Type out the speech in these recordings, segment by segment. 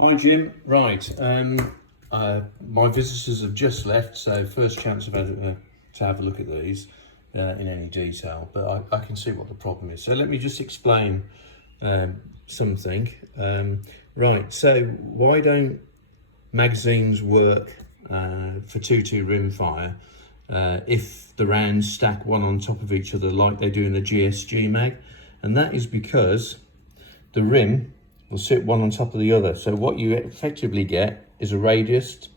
Hi Jim, right, my visitors have just left, so first chance I've had to have a look at these in any detail, but I can see what the problem is. So let me just explain something. Right, so why don't magazines work for 2-2 rimfire if the rounds stack one on top of each other like they do in the GSG mag? And that is because the rim will sit one on top of the other. So what you effectively get is a radius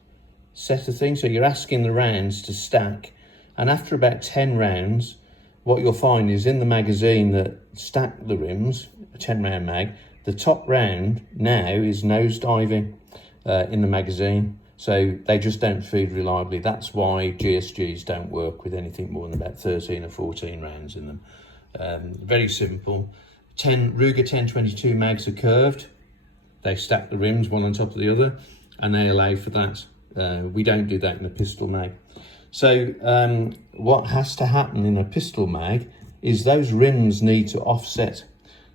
set of things. So you're asking the rounds to stack. And after about 10 rounds, what you'll find is in the magazine that stack the rims, a 10 round mag, the top round now is nose diving in the magazine. So they just don't feed reliably. That's why GSGs don't work with anything more than about 13 or 14 rounds in them. Very simple. Ruger 1022 mags are curved. They stack the rims one on top of the other and they allow for that. We don't do that in a pistol mag. So what has to happen in a pistol mag is those rims need to offset.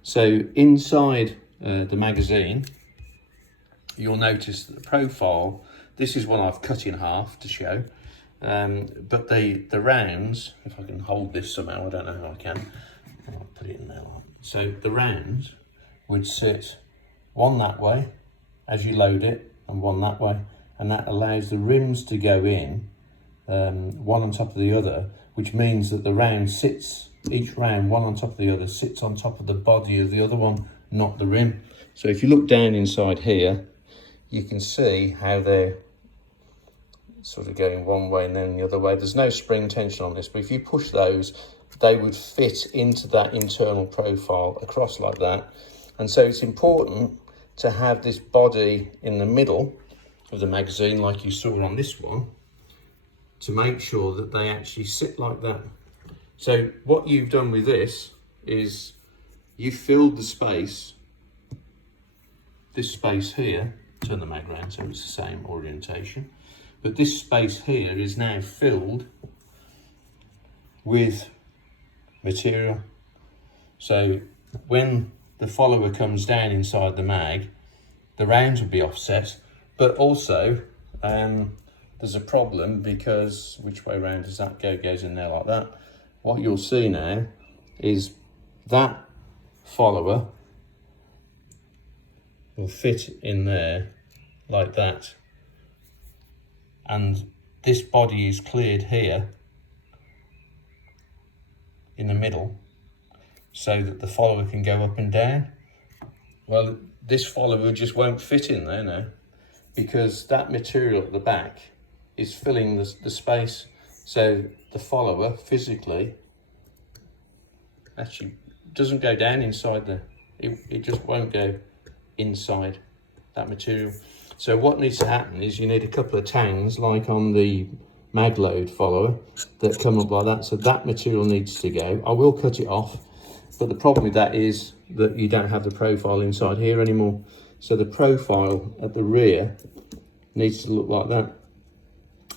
So inside the magazine, you'll notice that the profile, this is one I've cut in half to show, but the rounds, if I can hold this somehow, I don't know how I can, I'll put it in there. So the rounds would sit one that way as you load it and one that way, and that allows the rims to go in one on top of the other, which means that the round sits, each round one on top of the other sits on top of the body of the other one, not the rim. So if you look down inside here, you can see how they're sort of going one way and then the other way. There's no spring tension on this, but if you push those, they would fit into that internal profile across like that. And so it's important to have this body in the middle of the magazine, like you saw on this one, to make sure that they actually sit like that. So what you've done with this is you filled the space, this space here, turn the mag around so it's the same orientation, but this space here is now filled with material. So when the follower comes down inside the mag, the rounds will be offset, but also there's a problem because which way around does that go? Goes in there like that. What you'll see now is that follower will fit in there like that, and this body is cleared here in the middle so that the follower can go up and down. Well, this follower just won't fit in there now because that material at the back is filling the space. So the follower physically actually doesn't go down inside there. It just won't go inside that material. So what needs to happen is you need a couple of tangs like on the mag load follower that come up like that. So that material needs to go. I will cut it off, but the problem with that is that you don't have the profile inside here anymore. So the profile at the rear needs to look like that.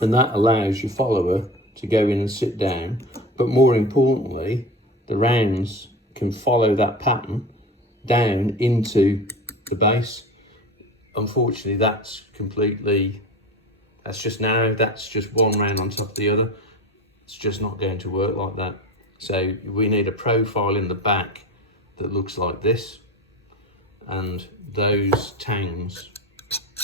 And that allows your follower to go in and sit down. But more importantly, the rounds can follow that pattern down into the base. Unfortunately, that's just narrow. That's just one round on top of the other. It's just not going to work like that. So we need a profile in the back that looks like this, and those tangs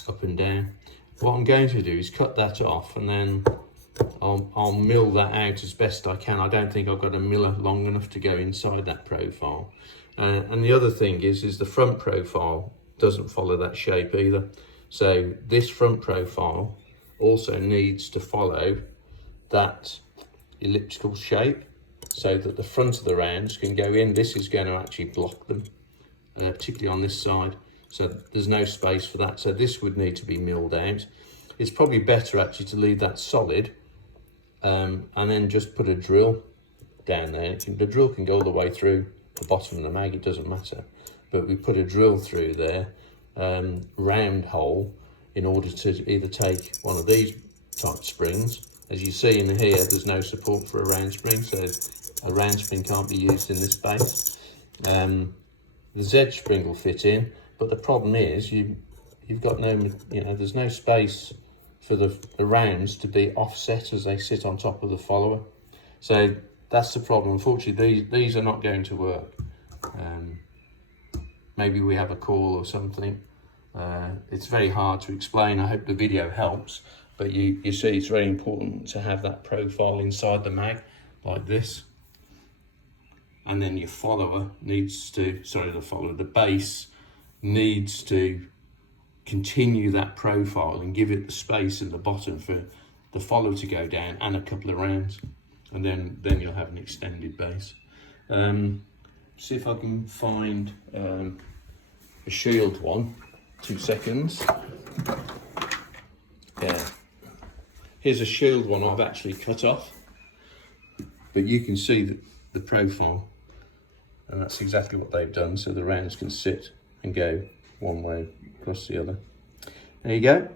up and down. What I'm going to do is cut that off, and then I'll mill that out as best I can. I don't think I've got a miller long enough to go inside that profile. And the other thing is the front profile doesn't follow that shape either. So this front profile also needs to follow that elliptical shape so that the front of the rounds can go in. This is going to actually block them, particularly on this side. So there's no space for that. So this would need to be milled out. It's probably better actually to leave that solid and then just put a drill down there. The drill can go all the way through the bottom of the mag, it doesn't matter. But we put a drill through there, round hole, in order to either take one of these type springs. As you see in here, there's no support for a round spring, so a round spring can't be used in this base. The Z spring will fit in, but the problem is you've got no, there's no space for the rounds to be offset as they sit on top of the follower. So that's the problem. Unfortunately, these are not going to work. Maybe we have a call or something. It's very hard to explain. I hope the video helps, but you see it's very important to have that profile inside the mag like this. And then your follower needs to, the base needs to continue that profile and give it the space in the bottom for the follower to go down and a couple of rounds. And then you'll have an extended base. See if I can find a shield one. 2 seconds. Yeah. Here's a shield one I've actually cut off. But you can see the profile. And that's exactly what they've done. So the rounds can sit and go one way across the other. There you go.